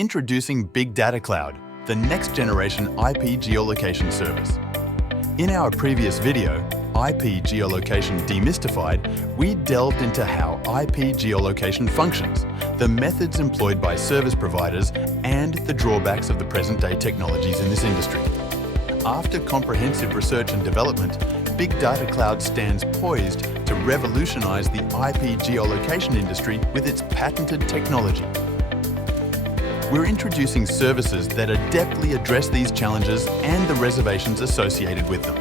Introducing Big Data Cloud, the next generation IP geolocation service. In our previous video, IP Geolocation Demystified, we delved into how IP geolocation functions, the methods employed by service providers, and the drawbacks of the present-day technologies in this industry. After comprehensive research and development, Big Data Cloud stands poised to revolutionize the IP geolocation industry with its patented technology. We're introducing services that adeptly address these challenges and the reservations associated with them.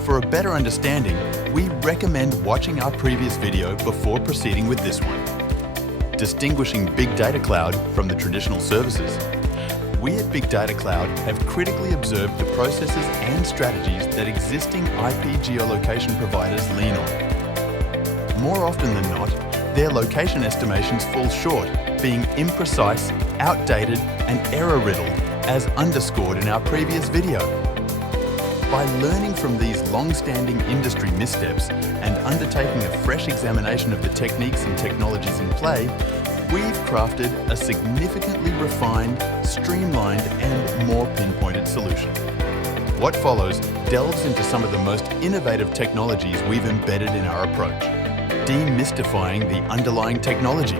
For a better understanding, we recommend watching our previous video before proceeding with this one. Distinguishing Big Data Cloud from the traditional services. We at Big Data Cloud have critically observed the processes and strategies that existing IP geolocation providers lean on. More often than not, their location estimations fall short, being imprecise, outdated, and error-riddled, as underscored in our previous video. By learning from these long-standing industry missteps and undertaking a fresh examination of the techniques and technologies in play, we've crafted a significantly refined, streamlined, and more pinpointed solution. What follows delves into some of the most innovative technologies we've embedded in our approach, demystifying the underlying technology.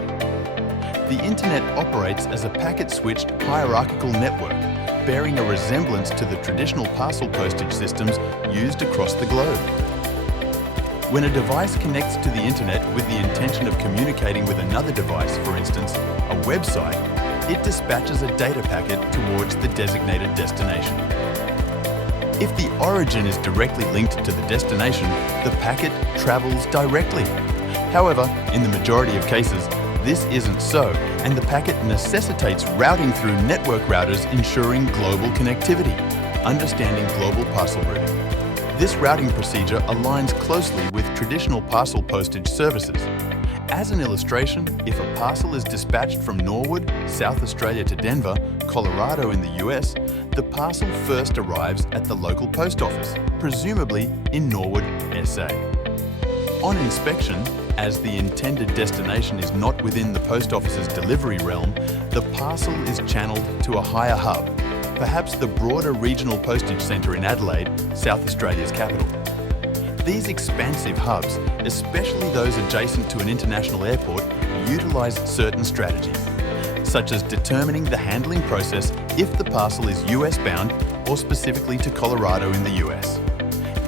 The Internet operates as a packet-switched hierarchical network, bearing a resemblance to the traditional parcel postage systems used across the globe. When a device connects to the Internet with the intention of communicating with another device, for instance, a website, it dispatches a data packet towards the designated destination. If the origin is directly linked to the destination, the packet travels directly. However, in the majority of cases, this isn't so, and the packet necessitates routing through network routers ensuring global connectivity, understanding global parcel routing. This routing procedure aligns closely with traditional parcel postage services. As an illustration, if a parcel is dispatched from Norwood, South Australia to Denver, Colorado in the US, the parcel first arrives at the local post office, presumably in Norwood, SA. On inspection, as the intended destination is not within the post office's delivery realm, the parcel is channeled to a higher hub, perhaps the broader regional postage centre in Adelaide, South Australia's capital. These expansive hubs, especially those adjacent to an international airport, utilise certain strategies, such as determining the handling process if the parcel is US bound or specifically to Colorado in the US.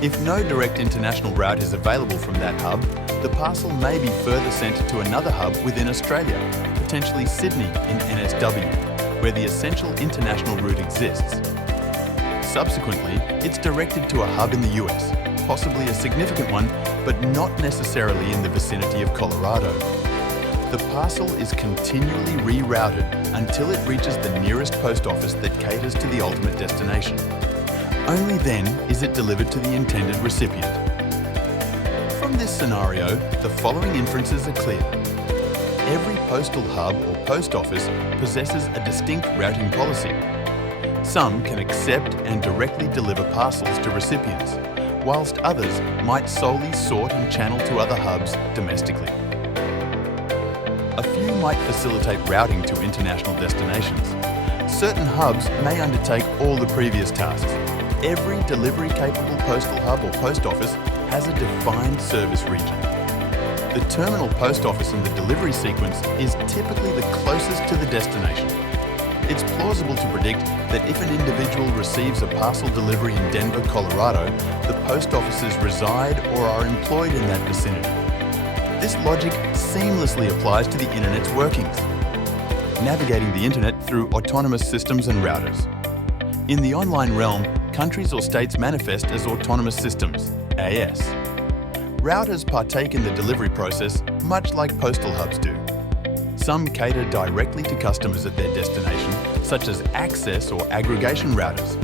If no direct international route is available from that hub, the parcel may be further sent to another hub within Australia, potentially Sydney in NSW, where the essential international route exists. Subsequently, it's directed to a hub in the US, possibly a significant one, but not necessarily in the vicinity of Colorado. The parcel is continually rerouted until it reaches the nearest post office that caters to the ultimate destination. Only then is it delivered to the intended recipient. From this scenario, the following inferences are clear. Every postal hub or post office possesses a distinct routing policy. Some can accept and directly deliver parcels to recipients, whilst others might solely sort and channel to other hubs domestically. A few might facilitate routing to international destinations. Certain hubs may undertake all the previous tasks. Every delivery-capable postal hub or post office has a defined service region. The terminal post office in the delivery sequence is typically the closest to the destination. It's plausible to predict that if an individual receives a parcel delivery in Denver, Colorado, the post offices reside or are employed in that vicinity. This logic seamlessly applies to the Internet's workings, navigating the Internet through autonomous systems and routers. In the online realm, countries or states manifest as autonomous systems, AS. Routers partake in the delivery process much like postal hubs do. Some cater directly to customers at their destination, such as access or aggregation routers,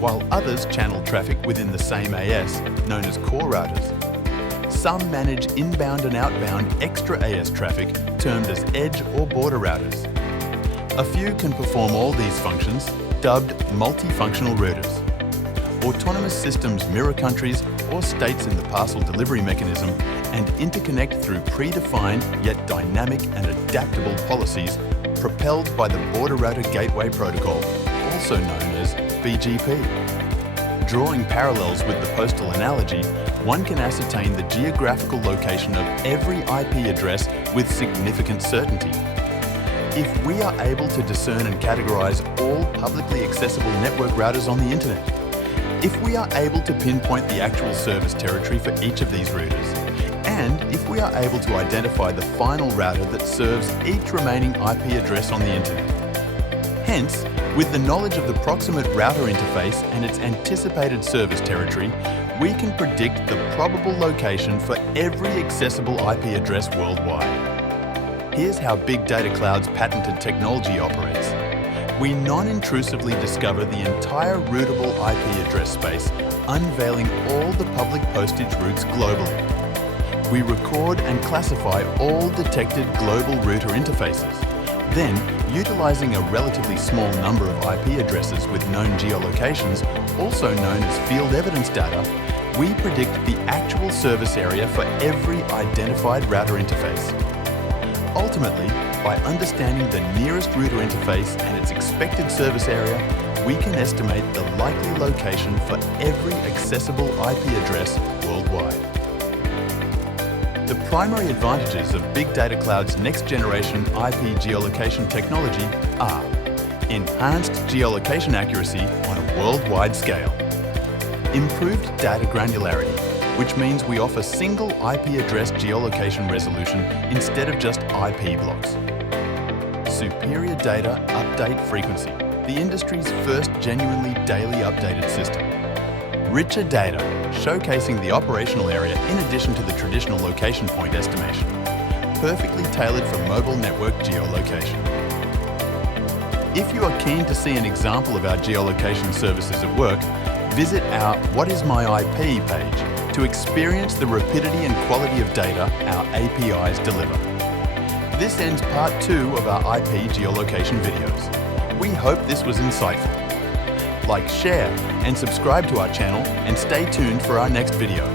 while others channel traffic within the same AS, known as core routers. Some manage inbound and outbound extra AS traffic, termed as edge or border routers. A few can perform all these functions, dubbed multifunctional routers. Autonomous systems mirror countries or states in the parcel delivery mechanism and interconnect through predefined yet dynamic and adaptable policies propelled by the Border Router Gateway Protocol, also known as BGP. Drawing parallels with the postal analogy, one can ascertain the geographical location of every IP address with significant certainty. If we are able to discern and categorize all publicly accessible network routers on the internet, if we are able to pinpoint the actual service territory for each of these routers, and if we are able to identify the final router that serves each remaining IP address on the internet. Hence, with the knowledge of the proximate router interface and its anticipated service territory, we can predict the probable location for every accessible IP address worldwide. Here's how Big Data Cloud's patented technology operates. We non-intrusively discover the entire routable IP address space, unveiling all the public postage routes globally. We record and classify all detected global router interfaces. Then, utilizing a relatively small number of IP addresses with known geolocations, also known as field evidence data, we predict the actual service area for every identified router interface. Ultimately, by understanding the nearest router interface and its expected service area, we can estimate the likely location for every accessible IP address worldwide. The primary advantages of Big Data Cloud's next-generation IP geolocation technology are enhanced geolocation accuracy on a worldwide scale, improved data granularity, which means we offer single IP address geolocation resolution instead of just IP blocks, superior data update frequency, the industry's first genuinely daily updated system, richer data, showcasing the operational area in addition to the traditional location point estimation, perfectly tailored for mobile network geolocation. If you are keen to see an example of our geolocation services at work, visit our What is my IP page to experience the rapidity and quality of data our APIs deliver. This ends part 2 of our IP geolocation videos. We hope this was insightful. Like, share, and subscribe to our channel, and stay tuned for our next video.